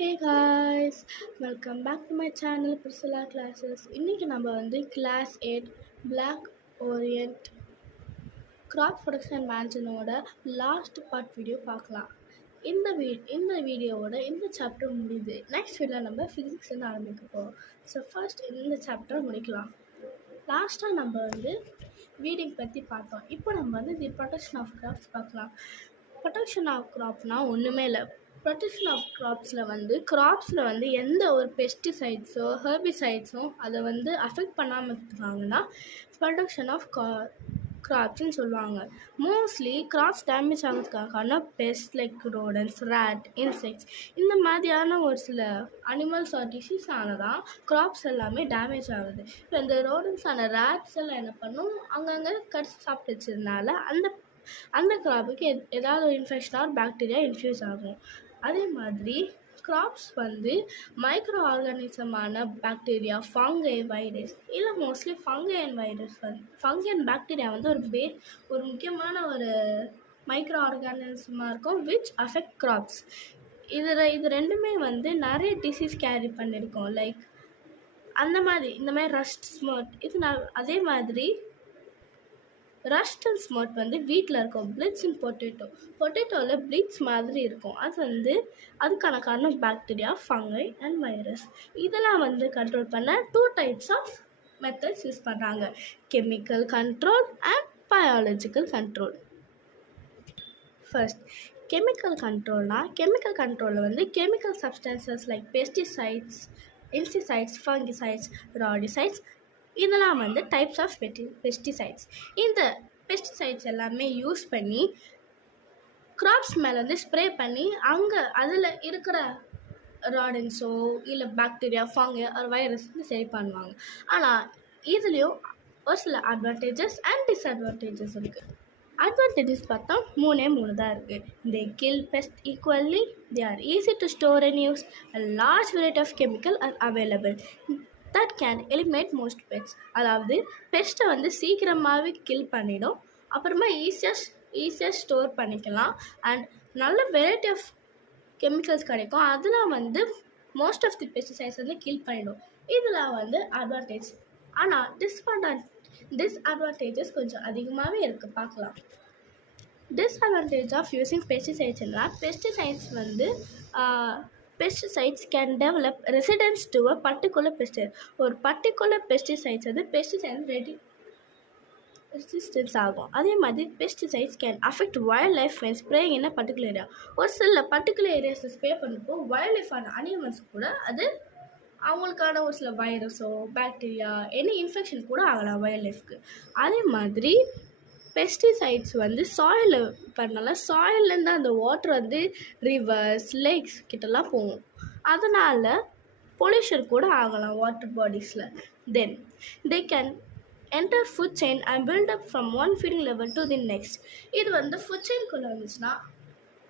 Hey guys, welcome back to my channel Priscilla Classes. இன்னைக்கு நம்ம வந்து class 8 Black Orient Crop Production Mansionோட last part video பார்க்கலாம். இந்த வீடியோவோட இந்த சாப்டர் முடியுது. நெக்ஸ்ட் வீடியோவில் நம்ம ஃபிசிக்ஸ்லேருந்து ஆரம்பிக்க போகிறோம். ஸோ ஃபர்ஸ்ட் இந்த சாப்டரை முடிக்கலாம். லாஸ்ட்டாக நம்ம வந்து வீடிங் பற்றி பார்த்தோம். இப்போ நம்ம வந்து தி ப்ரொடெக்ஷன் ஆஃப் கிராப்ஸ் பார்க்கலாம். ப்ரொடெக்ஷன் ஆஃப் கிராப்னால் ஒன்றுமே இல்லை. ப்ரொடெக்ஷன் ஆஃப் கிராப்ஸில் வந்து எந்த ஒரு பெஸ்டிசைட்ஸோ ஹெர்பிசைட்ஸோ அதை வந்து அஃபெக்ட் பண்ணாமல் இருக்காங்கன்னா ப்ரொடெக்ஷன் ஆஃப் கிராப்ஸ்ன்னு சொல்லுவாங்க. மோஸ்ட்லி கிராப்ஸ் டேமேஜ் ஆகிறதுக்கான best like rodents, rate, insects இந்த மாதிரியான ஒரு சில அனிமல்ஸ் ஆர் டிசீஸ்னால தான் கிராப்ஸ் எல்லாமே டேமேஜ் ஆகுது. இப்போ இந்த ரோடன்ஸான ரேட்ஸ் எல்லாம் என்ன பண்ணும், அங்கங்கே கடிச்சு சாப்பிட்டு வச்சதுனால அந்த கிராப்புக்கு ஏதாவது ஒரு இன்ஃபெக்ஷன் ஆர் பாக்டீரியா இன்ஃப்யூஸ் ஆகும். அதே மாதிரி கிராப்ஸ் வந்து மைக்ரோ ஆர்கானிசமான பாக்டீரியா, ஃபங்கை, வைரஸ் இல்லை மோஸ்ட்லி ஃபங்கை அண்ட் பாக்டீரியா வந்து ஒரு முக்கியமான ஒரு மைக்ரோ ஆர்கானிசமாக இருக்கும் விச் அஃபெக்ட் கிராப்ஸ். இது ரெண்டுமே வந்து நிறைய டிசீஸ் கேரி பண்ணியிருக்கோம். லைக் இந்த மாதிரி ரஸ்ட், ஸ்மர்ட் அதே மாதிரி ரஸ்ட் அண்ட் ஸ்மர்ட் வந்து வீட்டில் இருக்கும். பிளிட்ஸ் இன் பொட்டேட்டோவில் பிளிட்ஸ் மாதிரி இருக்கும். அதுக்கான காரணம் பாக்டீரியா, ஃபங்கை அண்ட் வைரஸ். இதெல்லாம் வந்து கண்ட்ரோல் பண்ண 2 டைப்ஸ் ஆஃப் மெத்தட்ஸ் யூஸ் பண்ணுறாங்க: chemical control and biological control. First chemical கண்ட்ரோலில் வந்து chemical substances like pesticides, insecticides, fungicides, rodenticides இதெல்லாம் வந்து டைப்ஸ் ஆஃப் பெஸ்டிசைட்ஸ். இந்த பெஸ்டிசைட்ஸ் எல்லாமே யூஸ் பண்ணி கிராப்ஸ் மேலே வந்து ஸ்ப்ரே பண்ணி அதில் இருக்கிற ராடன்ஸோ இல்லை பாக்டீரியா, ஃபங்கை ஆர் வைரஸ் வந்து சரி பண்ணுவாங்க. ஆனால் இதுலேயும் ஒரு சில அட்வான்டேஜஸ் அண்ட் டிஸ்அட்வான்டேஜஸ் இருக்குது. அட்வான்டேஜஸ் பார்த்தா 3 தான் இருக்குது. They kill pests equally, they are easy to store and use, a large variety of chemical are available that can eliminate most pests. அதாவது பெஸ்ட்டை வந்து சீக்கிரமாகவே கில் பண்ணிடும், அப்புறமா ஈஸியாக ஸ்டோர் பண்ணிக்கலாம், அண்ட் நல்ல வெரைட்டி ஆஃப் கெமிக்கல்ஸ் கிடைக்கும். அதெல்லாம் வந்து மோஸ்ட் ஆஃப் தி பெஸ்டிசைட்ஸ் வந்து கில் பண்ணிடும். இதெல்லாம் வந்து அட்வான்டேஜ். ஆனால் டிஸ்அட்வான்டேஜஸ் கொஞ்சம் அதிகமாகவே இருக்குது. பார்க்கலாம். டிஸ்அட்வான்டேஜ் ஆஃப் யூஸிங் பெஸ்டிசைட்ஸ்னால் pesticides can develop resistance to a particular pesticide. ஒரு பர்டிகுலர் பெஸ்டிசைட்ஸ் வந்து ரெசிஸ்டன்ஸ் ஆகும். அதே மாதிரி pesticides can affect wild life when spraying in a particular area. ஒரு சில பர்டிகுலர் ஏரியாஸில் ஸ்ப்ரே பண்ணுறப்போ வைல்ட் லைஃபான அனிமல்ஸ் கூட அது அவங்களுக்கான ஒரு சில வைரஸோ பாக்டீரியா எனி இன்ஃபெக்ஷன் கூட ஆகலாம் வைல்ட் லைஃப்க்கு. அதே மாதிரி பெஸ்டிசைட்ஸ் வந்து சாயிலில் பண்ணால சாயிலேருந்து அந்த வாட்டர் வந்து ரிவர்ஸ், லேக்ஸ் கிட்டலாம் போகும். அதனால் பொல்யூஷன் கூட ஆகலாம் வாட்டர் பாடிஸில். Then they can enter food chain and build up from one feeding level to the next. இது வந்து ஃபுட் செயின்குள்ளே வந்துச்சுன்னா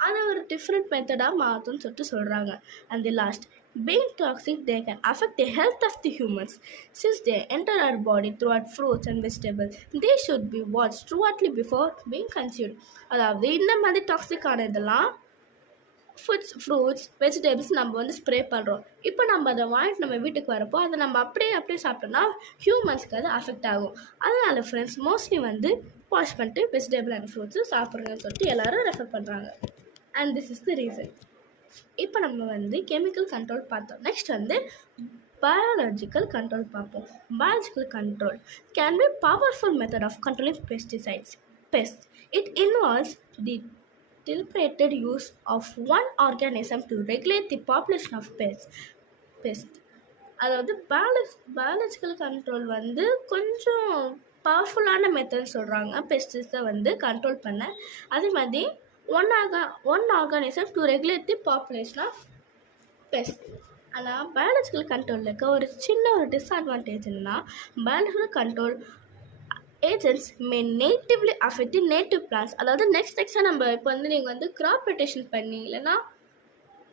அதை ஒரு டிஃப்ரெண்ட் மெத்தடாக மாற்றும்னு சொல்கிறாங்க. And the last, being toxic, they can affect the health of the humans. Since they enter our body throughout fruits and vegetables, they should be watched thoroughly before being consumed. அதாவது இந்த மாதிரி டாக்ஸிக்கான இதெல்லாம் fruits, vegetables நம்ம வந்து spray பண்ணுறோம். இப்போ நம்ம அதை வாங்கிட்டு நம்ம வீட்டுக்கு வரப்போ அதை நம்ம அப்படியே சாப்பிட்டோம்னா ஹியூமன்ஸ்க்கு அது அஃபெக்ட் ஆகும். அதனால் ஃப்ரெண்ட்ஸ் மோஸ்ட்லி வந்து வாஷ் பண்ணிட்டு வெஜிடபிள் அண்ட் ஃப்ரூட்ஸு சாப்பிட்றேன்னு சொல்லிட்டு எல்லோரும் ரெஃபர் பண்ணுறாங்க. And this is the reason. இப்போ நம்ம வந்து கெமிக்கல் கண்ட்ரோல் பார்த்தோம். நெக்ஸ்ட் வந்து பயாலஜிக்கல் கண்ட்ரோல் பார்ப்போம். Biological control can be powerful method of controlling pest. It involves the deliberate use of one organism to regulate the population of pests. அதாவது biological control வந்து கொஞ்சம் பவர்ஃபுல்லான மெத்தட் சொல்கிறாங்க பெஸ்டிஸை வந்து control பண்ண. அதே மாதிரி one organism to regulate the population of pests. ஆனால் பயாலஜிக்கல் கண்ட்ரோலில் இருக்க ஒரு சின்ன டிஸ்அட்வான்டேஜ் என்னன்னா, biological control agents may natively affect the native plants. அதாவது நெக்ஸ்ட்டாக நம்ம இப்போ வந்து நீங்கள் வந்து கிராப் ரொட்டேஷன் பண்ணி இல்லைன்னா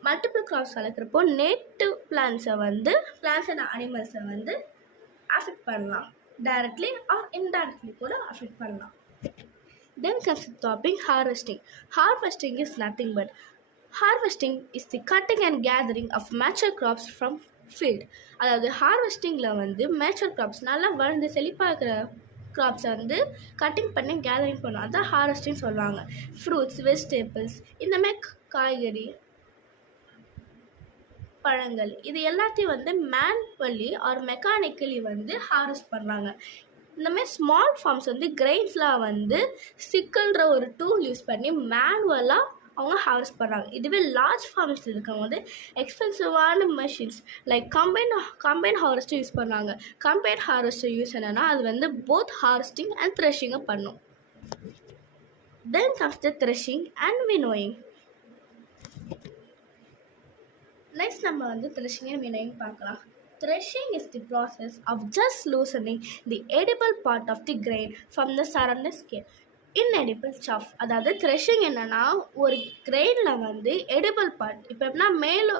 மல்டிபிள் கிராப்ஸ் வளர்க்குறப்போ நேட்டிவ் பிளான்ஸ் அண்ட் அனிமல்ஸை வந்து அஃபெக்ட் பண்ணலாம். டைரக்ட்லி ஆர் இன்டைரக்ட்லி கூட அஃபெக்ட் பண்ணலாம். Then comes the topic harvesting. Harvesting is nothing but harvesting is the cutting and gathering of mature crops from field. அதாவது ஹார்வெஸ்டிங்கில் வந்து மேச்சர் கிராப்ஸ் நல்லா வளர்ந்து செழிப்பாக இருக்கிற கிராப்ஸை வந்து கட்டிங் பண்ணி கேதரிங் பண்ணும், அதான் ஹார்வெஸ்டிங் சொல்லுவாங்க. ஃப்ரூட்ஸ், வெஜிடபிள்ஸ், இந்தமாதிரி காய்கறி, பழங்கள், இது எல்லாத்தையும் வந்து மேனுவலி ஆர் மெக்கானிக்கலி வந்து ஹார்வெஸ்ட் பண்ணுறாங்க. இந்தமாதிரி ஸ்மால் ஃபார்ம்ஸ் வந்து கிரெயின்ஸ்லாம் வந்து சிக்கல்ன்ற ஒரு டூல் யூஸ் பண்ணி மேனுவலாக அவங்க ஹார்வெஸ்ட் பண்ணுறாங்க. இதுவே லார்ஜ் ஃபார்ம்ஸ் இருக்கவங்க வந்து எக்ஸ்பென்சிவான machines like combine harvester use பண்ணுறாங்க. கம்பைன் ஹார்வெஸ்டர் யூஸ் என்னன்னா அது வந்து போத் ஹார்வெஸ்டிங் அண்ட் த்ரெஷிங்கை பண்ணும். Then comes the threshing and winnowing. Next நம்ம வந்து த்ரெஷிங் அண்ட் வினோயிங் பார்க்கலாம். Threshing is the process of just loosening the edible part of the grain from the surrounding skin. Inedible chaff. அதாவது threshing என்னன்னா ஒரு கிரெயினில் வந்து edible part, இப்போ எப்படின்னா மேலே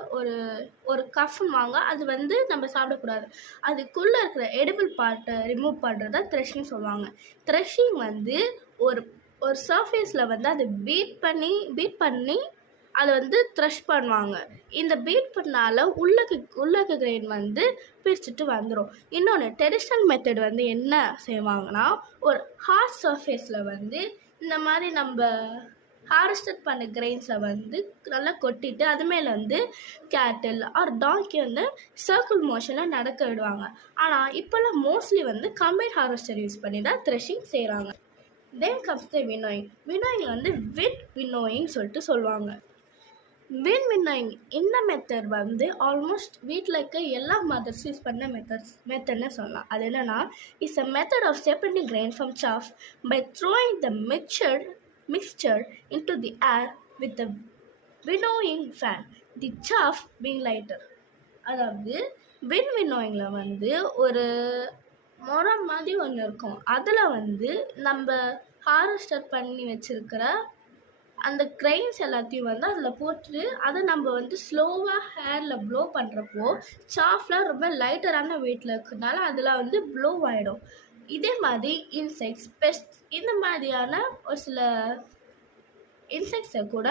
ஒரு கஃப்னு வாங்க, அது வந்து நம்ம சாப்பிடக்கூடாது, அதுக்குள்ளே இருக்கிற எடிபிள் பார்ட்டை ரிமூவ் பண்ணுறதா த்ரெஷிங் சொல்லுவாங்க. த்ரெஷிங் வந்து ஒரு சர்ஃபேஸில் வந்து அதை பீட் பண்ணி அதை வந்து த்ரெஷ் பண்ணுவாங்க. இந்த பீட் பண்ணால் உள்ளக்கு கிரெயின் வந்து பிரிச்சுட்டு வந்துடும். இன்னொன்று ட்ரெடிஷ்னல் மெத்தட் வந்து என்ன செய்வாங்கன்னா, ஒரு ஹார்ட் சர்ஃபேஸில் வந்து இந்த மாதிரி நம்ம ஹார்வெஸ்ட் பண்ண கிரெயின்ஸை வந்து நல்லா கொட்டிட்டு அது மேலே வந்து கேட்டில் ஆர் டாங்கி வந்து சர்க்கிள் மோஷனில் நடக்க விடுவாங்க. ஆனால் இப்போல்லாம் மோஸ்ட்லி வந்து கம்பைன் ஹார்வெஸ்டர் யூஸ் பண்ணி தான் த்ரெஷிங் செய்கிறாங்க. தென் கம்ஸ் த வினோயிங். வினோயிங்கில் வந்து விண்ட் வினோயிங் சொல்லிட்டு சொல்லுவாங்க. விண்ட் வினோயிங் இந்த மெத்தட் வந்து ஆல்மோஸ்ட் வீட்டில் இருக்க எல்லா மதர்ஸ் யூஸ் பண்ண மெத்தட்னு சொல்லலாம். அது என்னென்னா, it's a method of separating grain from chaff by throwing the mixture into the air with the winnowing fan, the chaff being lighter. அதாவது விண்ட் வினோயிங்கில் வந்து ஒரு முறம் மாதிரி ஒன்று இருக்கும், அதில் வந்து நம்ம ஹார்வெஸ்டர் பண்ணி வச்சுருக்கிற அந்த கிரெயின்ஸ் எல்லாத்தையும் வந்து அதில் போட்டு அதை நம்ம வந்து ஸ்லோவாக ஹேரில் ப்ளோ பண்ணுறப்போ சாஃப்லாம் ரொம்ப லைட்டரான வெயிட்டில் இருக்கிறதுனால அதில் வந்து ப்ளோ ஆகிடும். இதே மாதிரி இன்செக்ட்ஸ், பெஸ்ட், இந்த மாதிரியான ஒரு சில இன்செக்ட்ஸை கூட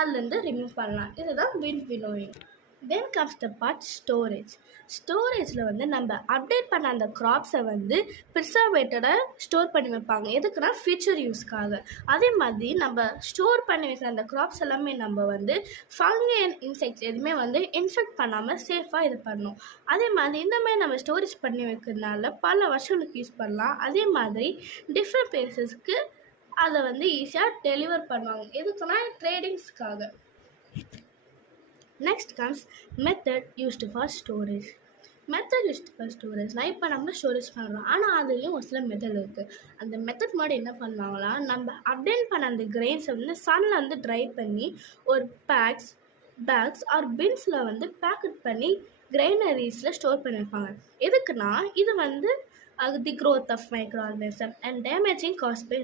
அதுலேருந்து ரிமூவ் பண்ணலாம். இதுதான் wind winnowing. Then comes the part storage. ஸ்டோரேஜில் வந்து நம்ம அப்டேட் பண்ண அந்த க்ராப்ஸை வந்து ப்ரிசர்வேட்டடை ஸ்டோர் பண்ணி வைப்பாங்க. எதுக்குன்னா ஃபியூச்சர் யூஸ்க்காக. அதே மாதிரி நம்ம ஸ்டோர் பண்ணி வைக்கிற அந்த க்ராப்ஸ் எல்லாமே நம்ம வந்து ஃபங்கை அண்ட் இன்செக்ட்ஸ் எதுவுமே வந்து இன்ஃபெக்ட் பண்ணாமல் சேஃபாக இது பண்ணணும். அதே மாதிரி இந்த மாதிரி நம்ம ஸ்டோரேஜ் பண்ணி வைக்கிறதுனால பல வருஷங்களுக்கு யூஸ் பண்ணலாம். அதே மாதிரி டிஃப்ரெண்ட் பிளேசஸ்க்கு அதை வந்து ஈஸியாக டெலிவர் பண்ணுவாங்க. எதுக்குன்னா ட்ரேடிங்ஸ்க்காக. Next comes method used for storage. Method used for storage. நான் இப்போ நம்ம ஸ்டோரேஜ் பண்ணுறோம், ஆனால் அதுலேயும் ஒரு சில மெத்தட் இருக்குது. அந்த மெத்தட் மாதிரி என்ன பண்ணுவாங்களா, நம்ம அப்டேட் பண்ண அந்த கிரெயின்ஸை வந்து சன்னில் வந்து ட்ரை பண்ணி ஒரு பேக்ஸ் ஆர் பின்ஸில் வந்து பேக்கெட் பண்ணி கிரைனரிஸில் ஸ்டோர் பண்ணியிருப்பாங்க. எதுக்குன்னா இது வந்து the growth of micro organism and damaging caused by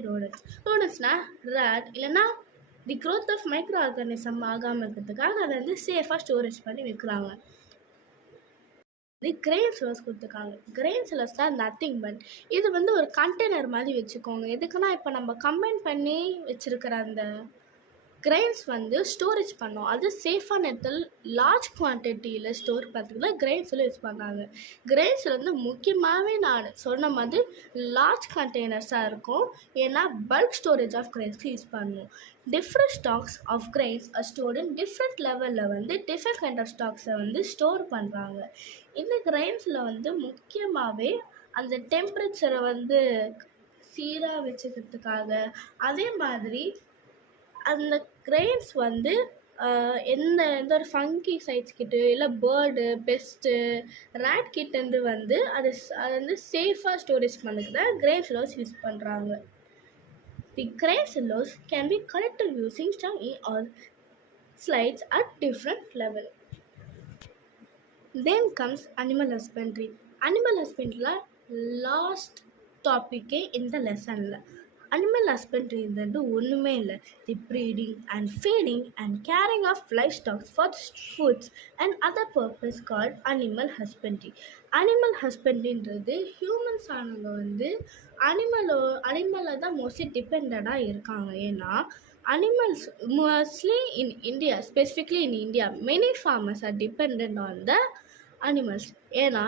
ரோடன்ஸ்னால் ரேட் இல்லைன்னா the growth of micro organism ஆகாமல் இருக்கிறதுக்காக அதை வந்து சேஃபாக ஸ்டோரேஜ் பண்ணி வைக்கிறாங்க. இது கிரெயின் சிலர்ஸ் கொடுத்துருக்காங்க. கிரெயின் சிலர்ஸ்னால் நத்திங் பட் இது வந்து ஒரு கண்டெய்னர் மாதிரி வச்சுக்கோங்க. எதுக்குன்னா இப்போ நம்ம கம்பைன் பண்ணி வச்சுருக்கிற அந்த கிரெயின்ஸ் வந்து ஸ்டோரேஜ் பண்ணோம், அது சேஃபான இடத்துல லார்ஜ் குவான்டிட்டியில் ஸ்டோர் பண்ணுறதுல கிரெயின்ஸில் யூஸ் பண்ணாங்க. கிரெயின்ஸில் வந்து முக்கியமாகவே நான் சொன்ன மாதிரி லார்ஜ் கண்டெய்னர்ஸாக இருக்கும், ஏன்னா பல்க் ஸ்டோரேஜ் ஆஃப் கிரெயின்ஸ்க்கு யூஸ் பண்ணணும். Different stocks of grains are stored in different லெவலில் வந்து டிஃப்ரெண்ட் கைண்ட் ஆஃப் ஸ்டாக்ஸை வந்து ஸ்டோர் பண்ணுறாங்க. இந்த கிரெயின்ஸில் வந்து முக்கியமாகவே அந்த டெம்பரேச்சரை வந்து சீராக வச்சுக்கிறதுக்காக, அதே மாதிரி அந்த கிரெயின்ஸ் வந்து எந்த ஒரு ஃபங்கி சைட்ஸ் கிட்ட இல்லை பேர்டு, பெஸ்ட்டு, ரேட் கிட்டேருந்து வந்து அதை வந்து சேஃபாக ஸ்டோரேஜ் பண்ணுறதுக்கு தான் கிரெயின் சிலோஸ் யூஸ் பண்ணுறாங்க. The grain silos can be collected using stung or slides at different level. Then comes animal husbandry. Animal ஹஸ்பண்ட்ரியில் லாஸ்ட் டாப்பிக்கே இந்த லெசனில். அனிமல் ஹஸ்பண்ட்ரின்றது ஒன்றுமே இல்லை, the breeding and feeding and caring of life stocks for foods and other purpose called animal husbandry. Animal ஹஸ்பண்ட்ரின்றது humans ஆனவங்க வந்து அனிமலை தான் மோஸ்ட்லி டிபெண்டடாக இருக்காங்க. ஏன்னா Animals, mostly in India, specifically in India, many farmers are dependent on the animals. ஏன்னா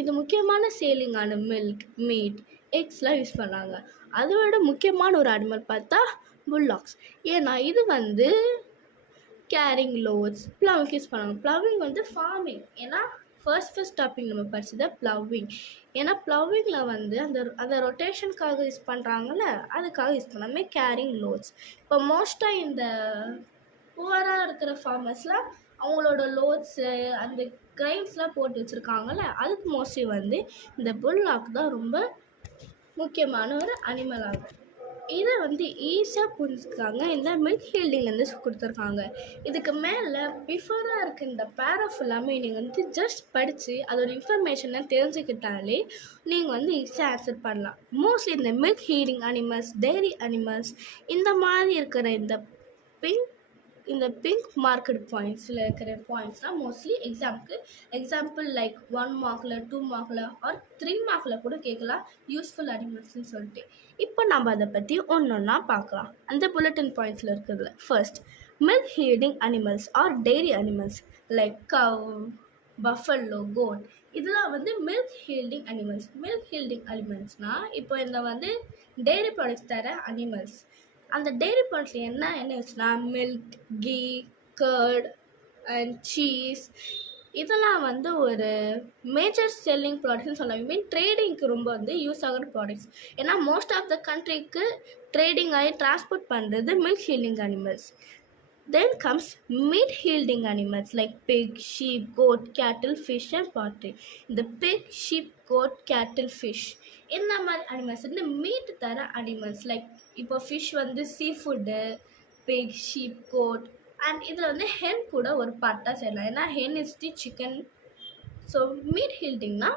இது முக்கியமான சேலிங்கான milk, meet, எக்ஸ்லாம் use பண்ணாங்க. அதோட முக்கியமான ஒரு அனிமல் பார்த்தா புல்லாக்ஸ். ஏன்னா இது வந்து கேரிங் லோட்ஸ், ப்ளவிங் யூஸ் பண்ணுவாங்க. ப்ளவிங் வந்து ஃபார்மிங். ஏன்னா ஃபர்ஸ்ட் டாபிக் நம்ம படிச்சது ப்ளவிங். ஏன்னா ப்ளவிங்கில் வந்து அந்த அந்த ரொட்டேஷனுக்காக யூஸ் பண்ணுறாங்கல்ல, அதுக்காக யூஸ் பண்ணாமல் கேரிங் லோட்ஸ். இப்போ மோஸ்ட்டாக இந்த புவராக இருக்கிற ஃபார்மர்ஸ்லாம் அவங்களோட லோட்ஸு அந்த கிரைன்ஸ்லாம் போட்டு வச்சுருக்காங்கல்ல, அதுக்கு மோஸ்ட்லி வந்து இந்த புல்லாக் தான் ரொம்ப முக்கியமான ஒரு அனிமல் ஆகும். இதை வந்து ஈஸியாக புரிஞ்சுக்காங்க இந்த மில்க் ஹீல்டிங்லேருந்து கொடுத்துருக்காங்க. இதுக்கு மேலே பிஃபோராக இருக்க இந்த பேராஃப் எல்லாமே நீங்கள் வந்து ஜஸ்ட் படித்து அதோட இன்ஃபர்மேஷனை தெரிஞ்சுக்கிட்டாலே நீங்கள் வந்து ஈஸியாக ஆன்சர் பண்ணலாம். மோஸ்ட்லி இந்த milk yielding animals, dairy animals, இந்த மாதிரி இருக்கிற இந்த பிங்க் மார்க்கெட் பாயிண்ட்ஸில் இருக்கிற பாயிண்ட்ஸ்லாம் மோஸ்ட்லி எக்ஸாம்பிள் லைக் 1 மார்க்கில் 2 மார்க்கில் ஆர் 3 மார்க்கில் கூட கேட்கலாம் யூஸ்ஃபுல் அனிமல்ஸ்ன்னு சொல்லிட்டு. இப்போ நம்ம அதை பற்றி ஒன்றா பார்க்கலாம். அந்த புல்லட்டின் பாயிண்ட்ஸில் இருக்கிறதுல first, milk yielding animals or dairy animals like cow, buffalo, goat, இதெல்லாம் வந்து milk yielding animals. Milk yielding அனிமல்ஸ்னால் இப்போ இந்த வந்து டெய்ரி ப்ராடக்ட்ஸ் தர அனிமல்ஸ். அந்த டெய்ரி ப்ராடக்ட்ஸில் என்ன வச்சுன்னா milk, ghee, curd and cheese, இதெல்லாம் வந்து ஒரு மேஜர் செல்லிங் ப்ராடக்ட்ஸ்னு சொல்லலாம். மீன் ட்ரேடிங்க்கு ரொம்ப வந்து யூஸ் ஆகிற ப்ராடக்ட்ஸ். ஏன்னா மோஸ்ட் ஆஃப் த கண்ட்ரிக்கு ட்ரேடிங் ஆகி டிரான்ஸ்போர்ட் பண்ணுறது milk yielding animals. Then comes meat yielding animals like pig, sheep, goat, cattle, fish and poultry. The pig, sheep, goat, cattle, fish, இந்த மாதிரி அனிமல்ஸ் வந்து மீட் தர அனிமல்ஸ். லைக் இப்போ fish வந்து sea food, pig, sheep, goat and இதில் வந்து hen கூட ஒரு பார்ட்டாக செய்யலாம். ஏன்னா hen is the chicken. So meat ஹீல்டிங்னா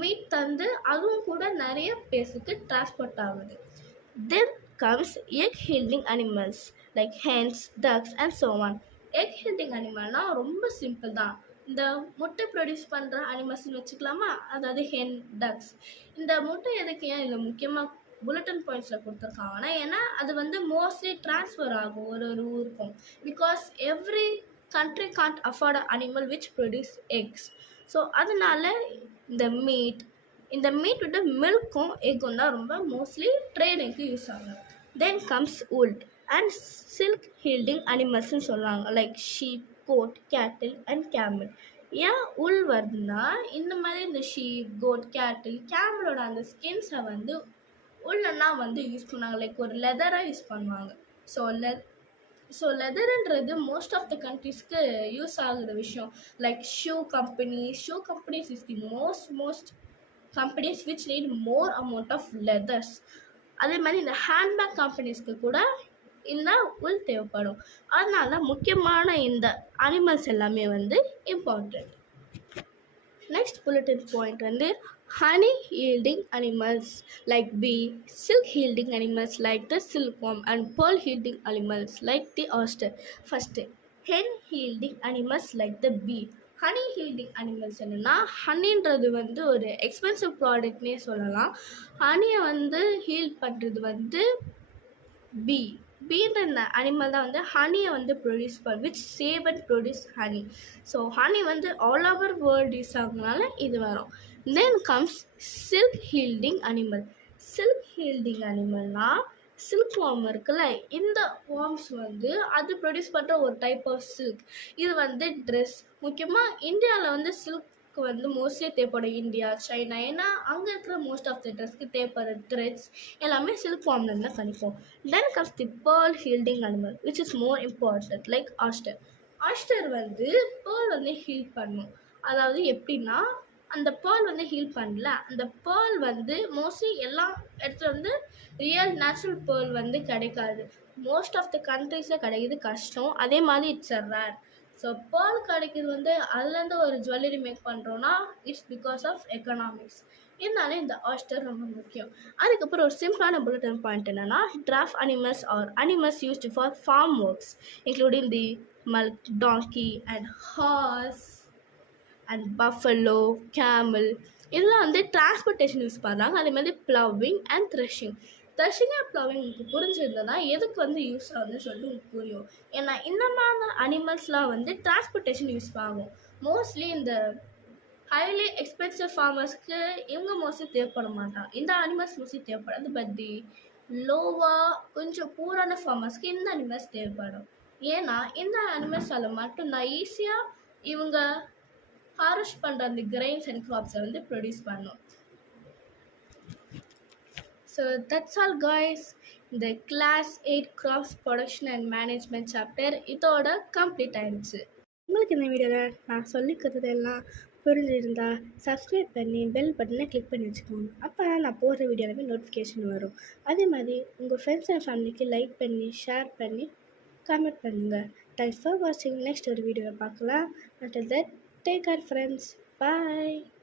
மீட் தந்து அதுவும் கூட நிறைய பேஸுக்கு டிரான்ஸ்போர்ட் ஆகுது. தென் comes egg yielding animals like hens, ducks and so on. egg yielding animalனா ரொம்ப சிம்பிள் தான். இந்த முட்டை ப்ரொடியூஸ் பண்ணுற அனிமல்ஸ்னு வச்சுக்கலாமா, அதாவது ஹென், டக்ஸ். இந்த முட்டை எதுக்கு ஏன் இதில் முக்கியமாக புல்லட்டின் பாயிண்ட்ஸில் கொடுத்துருக்காங்கன்னா, ஏன்னா அது வந்து மோஸ்ட்லி ட்ரான்ஸ்ஃபர் ஆகும் ஒரு ஊருக்கும். Because every country can't afford animal which produce X. So அதனால இந்த மீட் விட்டு மில்க்கும் எக்கும் தான் ரொம்ப மோஸ்ட்லி ட்ரேடிங்க்கு யூஸ் ஆகும். Then comes wool and silk yielding அனிமல்ஸ்ன்னு சொல்லுவாங்க like sheep, goat, cattle and camel. ஏன் உள் வருதுன்னா இந்த மாதிரி இந்த ஷீப், கோட், கேட்டில், கேமலோட அந்த ஸ்கின்ஸை வந்து உள்ளன்னா வந்து யூஸ் பண்ணுவாங்க. லைக் ஒரு லெதராக யூஸ் பண்ணுவாங்க. ஸோ லெதருன்றது மோஸ்ட் ஆஃப் த கண்ட்ரீஸ்க்கு யூஸ் ஆகுற விஷயம். Like shoe companies is the most companies which need more amount of leathers. அதே மாதிரி இந்த ஹேண்ட்பேக் கம்பெனிஸ்க்கு கூட இந்த உள் தேவைப்படும். அதனால முக்கியமான இந்த அனிமல்ஸ் எல்லாமே வந்து இம்பார்ட்டண்ட். நெக்ஸ்ட் புல்லட்டின் பாயிண்ட் வந்து honey yielding animals like bee, silk yielding animals like the silkworm and pearl yielding animals like the oyster. First, hen yielding animals like the bee. Honey ஹீல்டிங் animals என்னென்னா, ஹனின்றது வந்து ஒரு expensive ப்ராடக்ட்னே சொல்லலாம். ஹனியை வந்து heel பண்ணுறது வந்து பீன்ற animal தான் வந்து ஹனியை வந்து produce which save and produce honey. So honey வந்து ஆல் ஓவர் வேர்ல்டு யூஸ் ஆகுறதுனால இது வரும். Then comes silk yielding animal. Silk yielding அனிமல்னால் சில்க் வார்ம் இருக்குல்ல, இந்த வார்ம்ஸ் வந்து அது ப்ரொடியூஸ் பண்ணுற ஒரு டைப் ஆஃப் சில்க். இது வந்து ட்ரெஸ், முக்கியமாக இந்தியாவில் வந்து சில்க் வந்து மோஸ்ட்லி தேவைப்படும். இந்தியா, சைனா, ஏன்னா அங்கே இருக்கிற மோஸ்ட் ஆஃப் த ட்ரெஸ்க்கு தேவைப்படுற த்ரெட்ஸ் எல்லாமே சில்க் வார்ம்லேருந்து தான் கிடைக்கும். Then comes the pearl yielding animal which is more important like oyster வந்து பேர்ல் வந்து ஹீல் பண்ணும். அதாவது எப்படின்னா, அந்த பேர்ல் வந்து ஹீல் பண்ணல, அந்த பேர்ல் வந்து மோஸ்ட்லி எல்லா இடத்துல வந்து ரியல் நேச்சுரல் பேர்ல் வந்து கிடைக்காது. மோஸ்ட் ஆஃப் த கண்ட்ரீஸில் கிடைக்கிறது கஷ்டம். அதே மாதிரி it's a rare. So pearl கிடைக்கிறது வந்து அதுலேருந்து ஒரு ஜுவல்லரி மேக் பண்ணுறோன்னா இட்ஸ் பிகாஸ் ஆஃப் எக்கனாமிக்ஸ். இதனால இந்த ஆஸ்டர் ரொம்ப முக்கியம். அதுக்கப்புறம் ஒரு சிம்பிளான புல்லட்டின் பாயிண்ட் என்னென்னா, draught animals are animals used for farm works including the milk, donkey and horse and buffalo, camel, இதெல்லாம் வந்து டிரான்ஸ்போர்ட்டேஷன் யூஸ் பண்ணுறாங்க. அதே மாதிரி ப்ளவிங் அண்ட் த்ரெஷிங். தர்ஷினியா ப்ளவிங் உங்களுக்கு புரிஞ்சிருந்ததுன்னா எதுக்கு வந்து யூஸ் ஆகுதுன்னு சொல்லிட்டு உங்களுக்கு புரியும். ஏன்னா இந்த மாதிரி அனிமல்ஸ்லாம் வந்து டிரான்ஸ்போர்ட்டேஷன் யூஸ் ஆகும். மோஸ்ட்லி இந்த ஹைலி எக்ஸ்பென்சிவ் ஃபார்மர்ஸ்க்கு இவங்க மோஸ்ட்லி தேவைப்பட மாட்டாங்க, இந்த அனிமல்ஸ் மோஸ்ட்லி தேவைப்படாது. பட் தி லோவாக கொஞ்சம் பூரான ஃபார்மர்ஸ்க்கு இந்த அனிமல்ஸ் தேவைப்படும். ஏன்னா இந்த அனிமல்ஸால் மட்டும்தான் ஈஸியாக இவங்க ஹார்வெஸ்ட் பண்ணுற அந்த கிரெயின்ஸ் அண்ட் க்ராப்ஸை வந்து ப்ரொடியூஸ் பண்ணும். So that's all guys. இந்த class 8 crops production and management chapter இதோட கம்ப்ளீட் ஆயிடுச்சு. உங்களுக்கு இந்த வீடியோவில் நான் சொல்லிக்கிறதெல்லாம் புரிஞ்சிருந்தா சப்ஸ்கிரைப் பண்ணி பெல் பட்டனை கிளிக் பண்ணி வச்சுக்கோங்க. அப்போ தான் நான் போடுற வீடியோவில் நோட்டிஃபிகேஷன் வரும். அதே மாதிரி உங்கள் ஃப்ரெண்ட்ஸ் அண்ட் ஃபேமிலிக்கு லைக் பண்ணி ஷேர் பண்ணி கமெண்ட் பண்ணுங்கள். தேங்க்ஸ் ஃபார் வாட்சிங். நெக்ஸ்ட் ஒரு வீடியோவில் பார்க்கலாம். until that, take care friends. Bye.